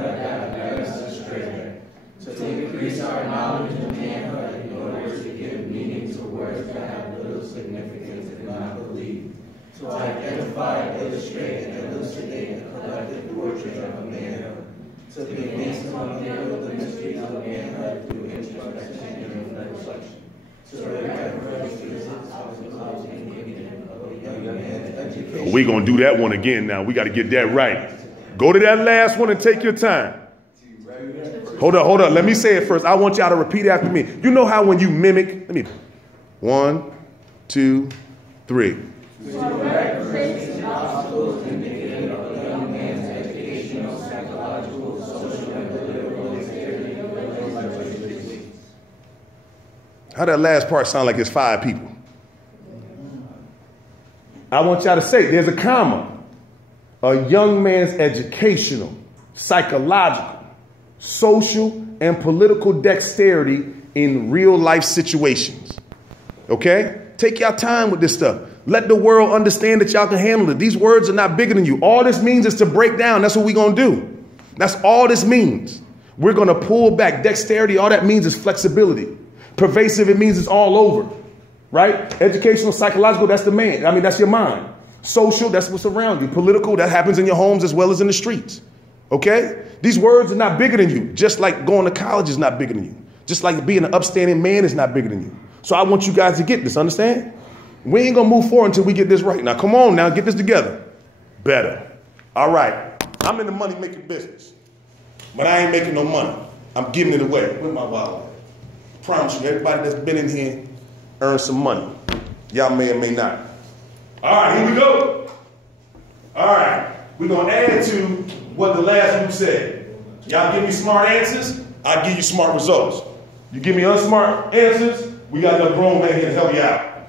have led us astray. To increase our knowledge of manhood in order to give meaning to words that have little significance if not believed. To identify, illustrate, and elucidate a collective portrait of a manhood. To begin to unveil the mysteries of manhood through introspection and reflection. To reverence the responsibility and beginning of a young man's education. We're going to do that one again now. We got to get that right. Go to that last one and take your time. Hold up. Let me say it first. I want y'all to repeat after me. You know how when you mimic, 1, 2, 3. How that last part sound like it's 5 people? I want y'all to say, there's a comma. A young man's educational, psychological, social, and political dexterity in real life situations. Okay? Take your time with this stuff. Let the world understand that y'all can handle it. These words are not bigger than you. All this means is to break down. That's what we're going to do. That's all this means. We're going to pull back. Dexterity, all that means is flexibility. Pervasive, it means it's all over, right? Educational, psychological, that's the man. I mean, that's your mind. Social, that's what's around you. Political, that happens in your homes as well as in the streets, okay? These words are not bigger than you, just like going to college is not bigger than you. Just like being an upstanding man is not bigger than you. So I want you guys to get this, understand? We ain't gonna move forward until we get this right. Now, come on now, get this together. Better. All right, I'm in the money-making business, but I ain't making no money. I'm giving it away. Where's my wallet? Promise you, everybody that's been in here earned some money. Y'all may or may not. All right, here we go. All right, we're going to add to what the last group said. Y'all give me smart answers, I'll give you smart results. You give me unsmart answers, we got enough grown men here to help you out.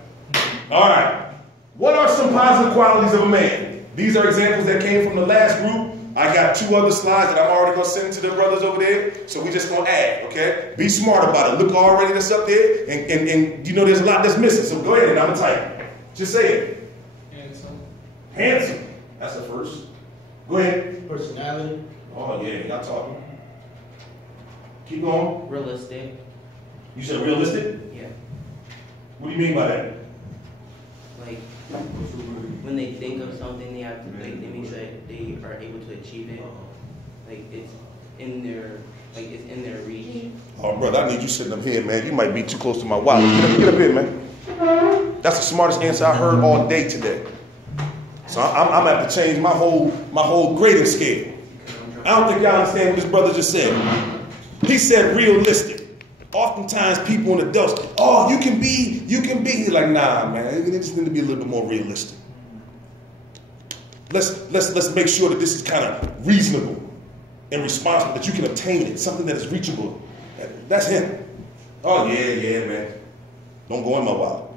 All right, what are some positive qualities of a man? These are examples that came from the last group. I got 2 other slides that I'm already going to send to the brothers over there. So we just going to add, okay? Be smart about it. Look already that's up there. And you know there's a lot that's missing. So go ahead and I'm going to type. Just say it. Handsome. Handsome. That's the first. Go ahead. Personality. Oh, yeah. Y'all talking. Keep going. Realistic. You said realistic? Yeah. What do you mean by that? Like, when they think of something, they have to, like, they make sure that they are able to achieve it. Like, it's in their reach. Oh, brother, I need you sitting up here, man. You might be too close to my wallet. Get up here, man. That's the smartest answer I heard all day today. So I'm gonna have to change my whole grading scale. I don't think y'all understand what this brother just said. He said realistic. Oftentimes people and adults, oh, you can be. He's like, nah, man, it just need to be a little bit more realistic. Let's make sure that this is kind of reasonable and responsible, that you can obtain it, something that is reachable. That's him. Oh, yeah, man. Don't go in my wallet.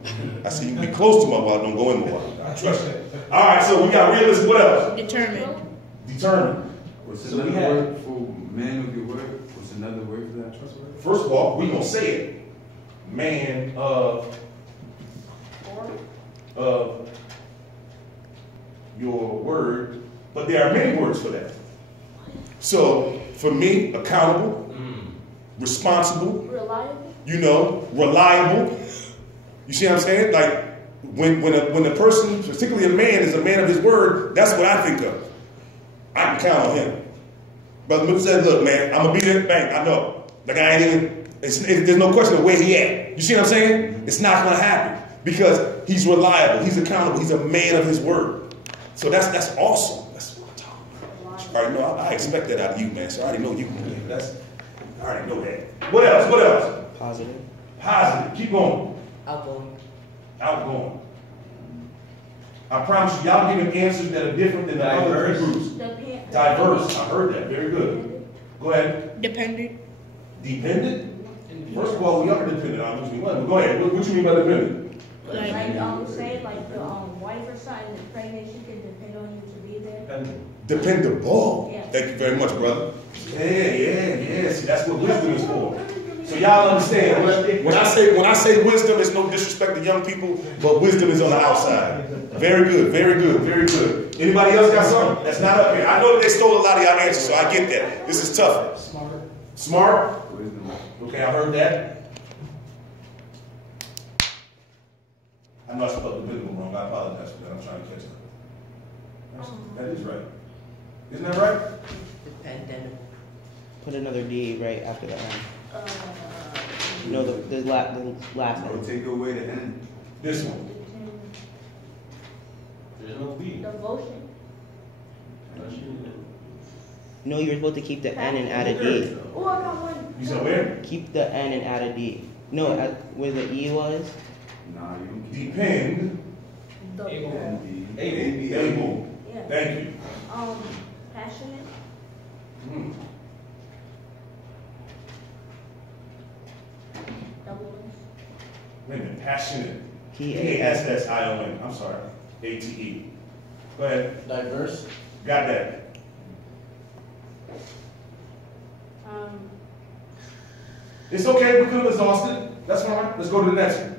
I see you can be close to my wallet, don't go in my wallet. I trust you. All right, so we got realistic. What else? Determined. What's another word for man of your word? What's another word for that? Trustworthy? First of all, we're going to say it. Man of your word. But there are many words for that. So, for me, accountable, responsible, reliable. You see what I'm saying? Like, when a person, particularly a man, is a man of his word, that's what I think of. I can count on him. Brother Mill said, look, man, I'm going to be there. Bang, I know. Like, I ain't even, there's no question of where he at. You see what I'm saying? It's not going to happen because he's reliable. He's accountable. He's a man of his word. So that's awesome. That's what I'm talking about. You already know, I expect that out of you, man. So I already know you. I already know that. What else? Positive. Keep going. Outgoing. I promise you, y'all giving answers that are different than the other groups. Diverse. I heard that. Very good. Go ahead. Dependent. First of all, we are dependent on which we want. But go ahead. What you mean by dependent? Say like the wife or son is pregnant, she can depend on you to be there. Dependable. Yeah. Thank you very much, brother. Yeah. See, that's what wisdom is for. So y'all understand, when I say wisdom, it's no disrespect to young people, but wisdom is on the outside. Very good, very good, very good. Anybody else got something? That's not up here. I know that they stole a lot of y'all answers, so I get that. This is tough. Smart? Okay, I heard that. I know I spelled the biblical wrong. I apologize for that. I'm trying to catch up. That is right. Isn't that right? Dependent. Put another D right after the N. No, the last Bro, one. take away the end. This one. There's no B. Devotion. No, you're supposed to keep the N and add a D. Oh, I got one. You said where? Keep the N and add a D. No, where the E was. Nah, you don't Depend. The, Able. Able. yeah. Thank you. Passionate. Hmm. Double Wait a minute. Passionate. P-A-S. P-A-S-S-I-O-N. I'm sorry. A-T-E. Go ahead. Diverse. Got that. It's okay. We could have exhausted. That's fine. Let's go to the next one.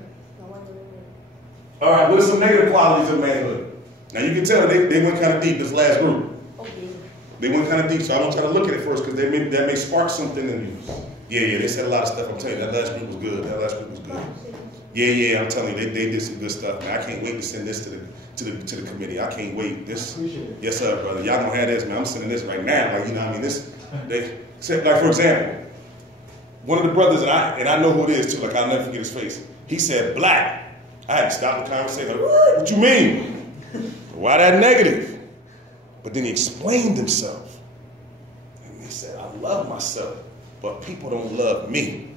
All right. What are some negative qualities of manhood? Now you can tell they went kind of deep this last group. Okay. They went kind of deep, so I want y'all to look at it first because that may spark something in you. Yeah, they said a lot of stuff. I'm telling you, that last group was good. Yeah, I'm telling you, they did some good stuff. Man, I can't wait to send this to the committee. I can't wait. This, yes, sir, brother. Y'all don't have this, man. I'm sending this right now. Like, you know what I mean? This, they said, like, for example, one of the brothers, and I know who it is too. Like, I'll never forget his face. He said, "Black." I had to stop the conversation. Like, what you mean? Why that negative? But then he explained himself. And he said, "I love myself, but people don't love me."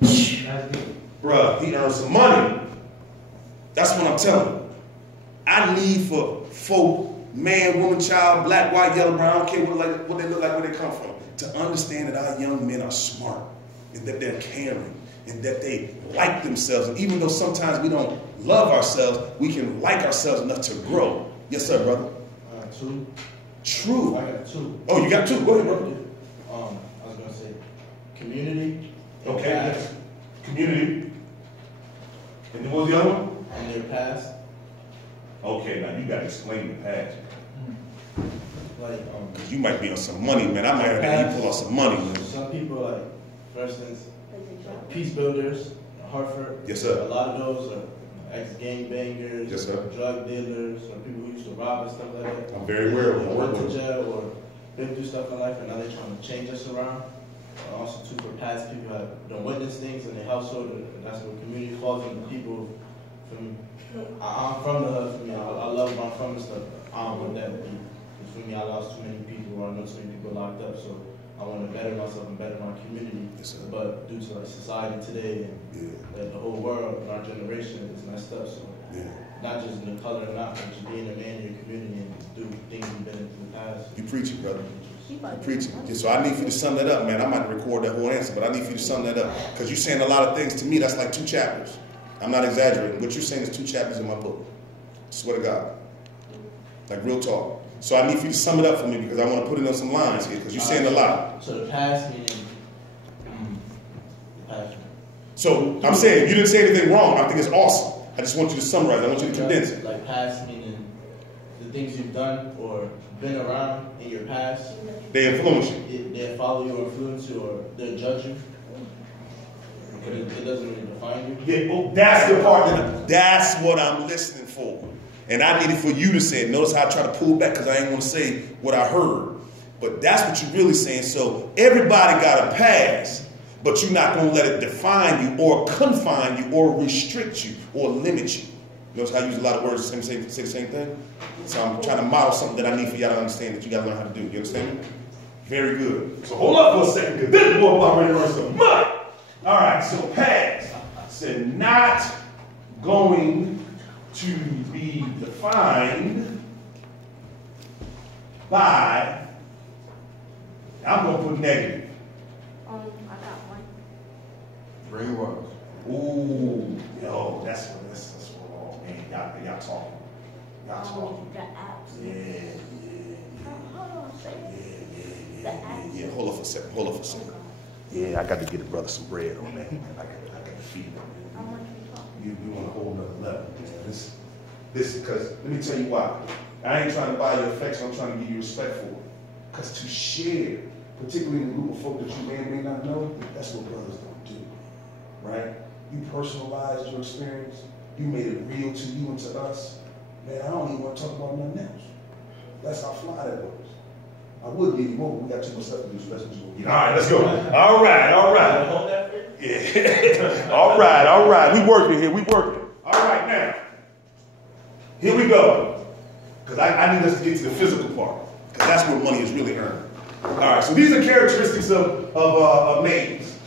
Bruh, he earned some money. That's what I'm telling you. I need for folk, man, woman, child, black, white, yellow, brown, I don't care what they look like, where they come from, to understand that our young men are smart and that they're caring and that they like themselves. And even though sometimes we don't love ourselves, we can like ourselves enough to grow. Yes, sir, brother. Two. True. I got two. Oh, you got two. Go ahead, brother. I was gonna say community. and Okay. past, Community. And then what was the other one? And their past. Okay, now you got to explain the past. Like Because you might be on some money, man. I might have had you pull on some money, man. some people, like for instance, peace builders, Hartford. Yes, sir. A lot of those are ex-gangbangers, Yes, sir. drug dealers, or people who used to rob and stuff like that. I'm very aware of They it. went to jail or been through stuff in life, and now they're trying to change us around. Also, too, for past people who have done witness things in their household, and that's what community falls into. People from I'm from the hood. For me, I love where I'm from and stuff. I don't want that to be. Because for me, I lost too many people, or I know too many people locked up. So I want to better myself and better my community. Yes, sir. But due to like society today and the whole world and our generation is messed up. So not just in the color or not, but just being a man in your community and do things you've been in the past. You preaching, brother. You preaching. Yeah, so I need for you to sum that up, man. I might record that whole answer, but I need for you to sum that up. Because you're saying a lot of things to me, that's like 2 chapters. I'm not exaggerating. What you're saying is 2 chapters in my book. Swear to God. Like real talk. So I need for you to sum it up for me because I want to put it on some lines here because you're saying a lot. So the past meaning the past. So I'm saying you didn't say anything wrong. I think it's awesome. I just want you to summarize. I want you to condense it. Like past meaning the things you've done or been around in your past. They influence you. They follow you or influence you or they'll judge you. But it doesn't really define you. Yeah, well, that's the part that's what I'm listening for. And I needed for you to say it. Notice how I try to pull back because I ain't want to say what I heard. But that's what you're really saying. So everybody got a past, but you're not going to let it define you or confine you or restrict you or limit you. Notice how I use a lot of words to say the same thing? So I'm trying to model something that I need for y'all to understand that you got to learn how to do. You understand me? Very good. So hold up for a second because this boy about ready to learn some money. All right, so past. I said not going to be defined by, I'm going to put negative. I got one. Brainwash. Ooh, yo, that's what, oh man, y'all talking. Y'all talking. The apps. Yeah. Hold on a second. The apps. Yeah, hold on for a second. Yeah, I got to get a brother some bread on that. I got to feed him. I want you to talk. You on a whole nother level. This because let me tell you why. I ain't trying to buy your affection. I'm trying to give you respect for it. Because to share, particularly in a group of folk that you may or may not know, that's what brothers don't do, right? You personalized your experience. You made it real to you and to us. Man, I don't even want to talk about nothing else. That's how fly that was. I would give you more, but we got too much stuff to do, so that's what you're going to get. All right, let's go. All right. Yeah. All right. We working here. All right, now. Here we go. Because I need us to get to the physical part. Because that's where money is really earned. All right, so these are characteristics of maize,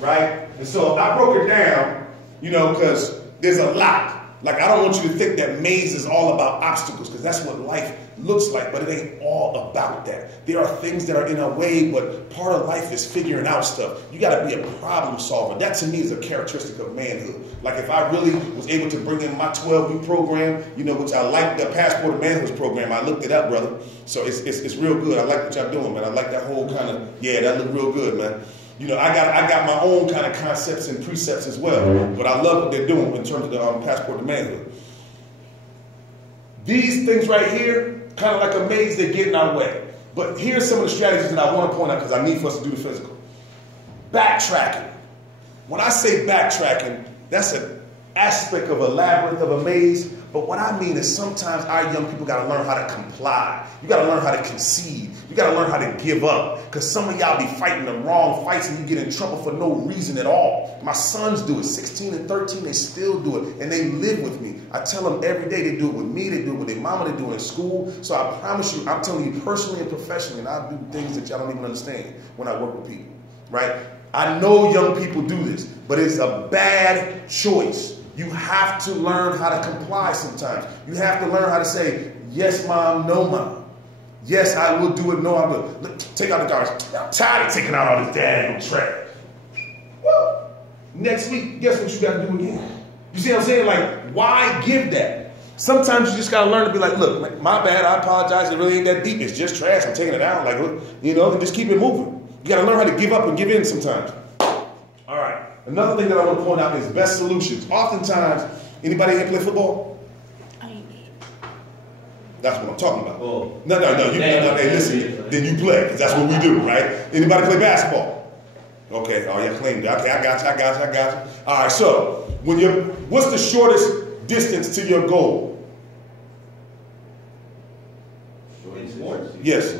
right? And so I broke it down, because there's a lot. Like, I don't want you to think that maize is all about obstacles, because that's what life looks like, but it ain't all about that. There are things that are in our way, but part of life is figuring out stuff. You got to be a problem solver. That, to me, is a characteristic of manhood. Like, if I really was able to bring in my 12-week program, which I like, the Passport of Manhood program, I looked it up, brother. So it's real good. I like what y'all doing, man. I like that whole kind of, that looked real good, man. I got my own kind of concepts and precepts as well, but I love what they're doing in terms of the Passport to Manhood. These things right here, kind of like a maze, they're getting out of the way. But here's some of the strategies that I want to point out because I need for us to do the physical. Backtracking. When I say backtracking, that's an aspect of a labyrinth, of a maze. But what I mean is sometimes our young people got to learn how to comply. You got to learn how to concede. You got to learn how to give up. Because some of y'all be fighting the wrong fights and you get in trouble for no reason at all. My sons do it. 16 and 13, they still do it. And they live with me. I tell them every day they do it with me. They do it with their mama. They do it in school. So I promise you, I'm telling you personally and professionally, and I do things that y'all don't even understand when I work with people. Right? I know young people do this, but it's a bad choice. You have to learn how to comply sometimes. You have to learn how to say, yes, mom, no, mom. Yes, I will do it. No, I will. Take out the garbage. I'm tired of taking out all this damn trash. Well, next week, guess what you got to do again? You see what I'm saying? Like, why give that? Sometimes you just got to learn to be like, look, my bad. I apologize. It really ain't that deep. It's just trash. I'm taking it out. Like, and just keep it moving. You got to learn how to give up and give in sometimes. All right. Another thing that I want to point out is best solutions. Oftentimes, anybody here play football? That's what I'm talking about. Oh. No. Hey, listen. Then you play, because that's what we do, right? Anybody play basketball? Okay. Oh, yeah, claimed it. Okay, I got you. All right. So, what's the shortest distance to your goal? In sports? Yes.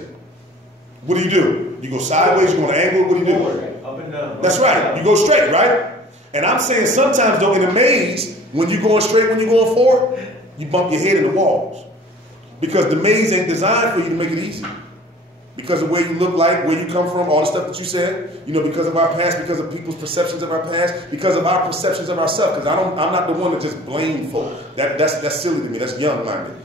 What do? You go sideways. You go on an angle. What do you do? Up and down. That's right. You go straight, right? And I'm saying sometimes, though, in a maze, when you're going straight, when you're going forward, you bump your head in the walls. Because the maze ain't designed for you to make it easy. Because of where you look like, where you come from, all the stuff that you said, because of our past, because of people's perceptions of our past, because of our perceptions of ourselves. Because I'm not the one that just blame folk. That's silly to me. That's young-minded.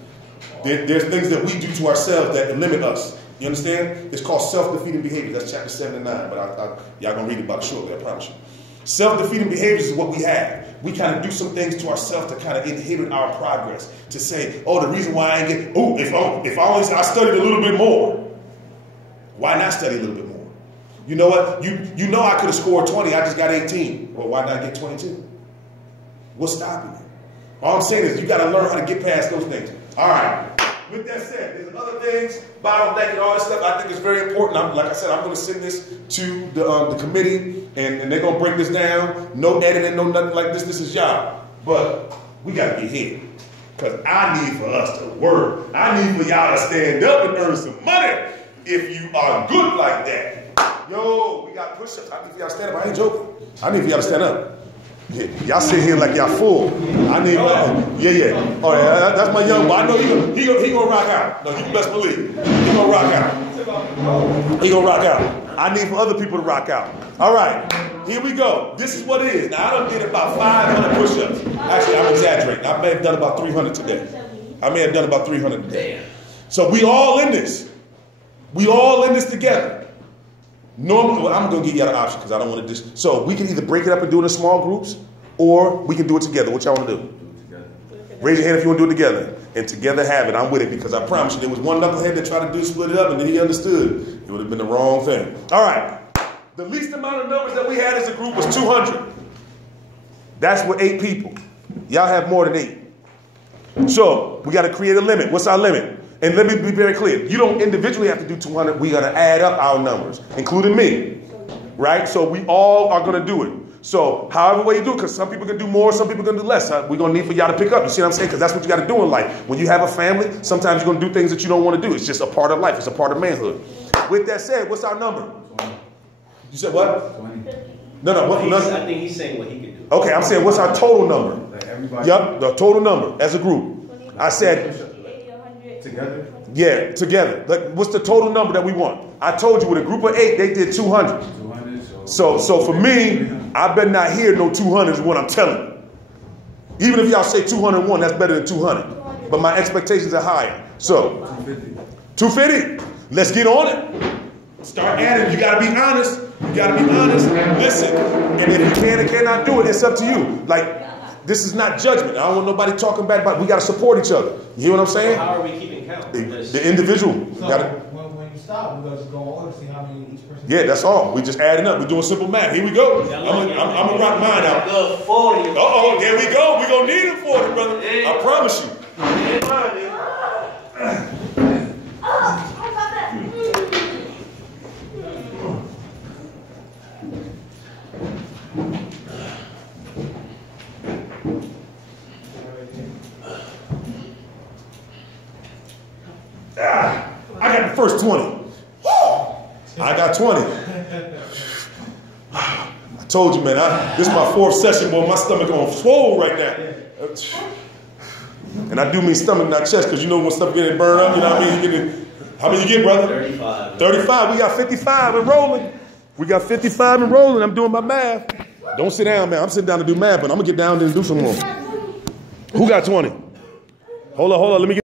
There's things that we do to ourselves that limit us. You understand? It's called self-defeating behavior. That's chapter 7 and 9. But y'all going to read about it shortly, I promise you. Self-defeating behaviors is what we have. We kind of do some things to ourselves to kind of inhibit our progress. To say, the reason why I ain't if I studied a little bit more. Why not study a little bit more? You know what? You know I could have scored 20. I just got 18. Well, why not get 22? What's stopping you? All I'm saying is you got to learn how to get past those things. All right. With that said, there's other things, bottleneck and all that stuff. I think it's very important. Like I said, I'm going to send this to the committee, and they're going to break this down. No editing, no nothing like this. This is y'all. But we got to get here. Because I need for us to work. I need for y'all to stand up and earn some money if you are good like that. Yo, we got push-ups. I need for y'all to stand up. I ain't joking. I need for y'all to stand up. Yeah, y'all sit here like y'all full. I need, Oh yeah, that's my young boy. I know he gonna rock out. No, you best believe he gonna rock out. He gonna rock out. I need for other people to rock out. All right, here we go. This is what it is. Now I done did about 500 push-ups. Actually, I'm exaggerating. I may have done about 300 today. So we all in this. We all in this together. Normally, well, I'm going to give you an option because I don't want to just. So we can either break it up and do it in small groups, or we can do it together. What y'all want to do? Raise your hand if you want to do it together. And together have it. I'm with it because I promise you there was one knucklehead that tried to split it up and then he understood. It would have been the wrong thing. All right. The least amount of numbers that we had as a group was 200. That's with 8 people. Y'all have more than 8. So we got to create a limit. What's our limit? And let me be very clear. You don't individually have to do 200. We got to add up our numbers, including me. Right? So we all are going to do it. So however way you do it, because some people can do more, some people can do less. We're going to need for y'all to pick up. You see what I'm saying? Because that's what you got to do in life. When you have a family, sometimes you're going to do things that you don't want to do. It's just a part of life. It's a part of manhood. With that said, what's our number? 20. You said what? 20. No. What, I think he's saying what he can do. okay, I'm saying what's our total number? Like everybody. Yep, the total number as a group. I said, Together? yeah, together. Like, what's the total number that we want? I told you with a group of 8, they did 200. 200. So for me, I better not hear no 200 is what I'm telling you. Even if y'all say 201, that's better than 200. But my expectations are higher. So 250. Let's get on it. Start adding. You got to be honest. You got to be honest. Listen. And if you can and cannot do it, it's up to you. Like, this is not judgment. I don't want nobody talking bad about it. We got to support each other. You hear what I'm saying? How are we keeping count? The individual. So when you stop, we'll just go over and see how many each person. Yeah, that's all. We just adding up. We're doing simple math. Here we go. I'm gonna rock mine out. Good 40. Uh-oh, there we go. We're going to need it for it, brother. I promise you. I got the first 20. I got 20. I told you, man, this is my 4th session, boy. My stomach on swole right now. And I do mean stomach, not chest, because you know when stomach getting burned up, you know what I mean? How many you get, brother? 35. 35. We got 55 and rolling. We got 55 and rolling. I'm doing my math. Don't sit down, man. I'm sitting down to do math, but I'm going to get down there and do some more. Who got 20? Hold on. Let me get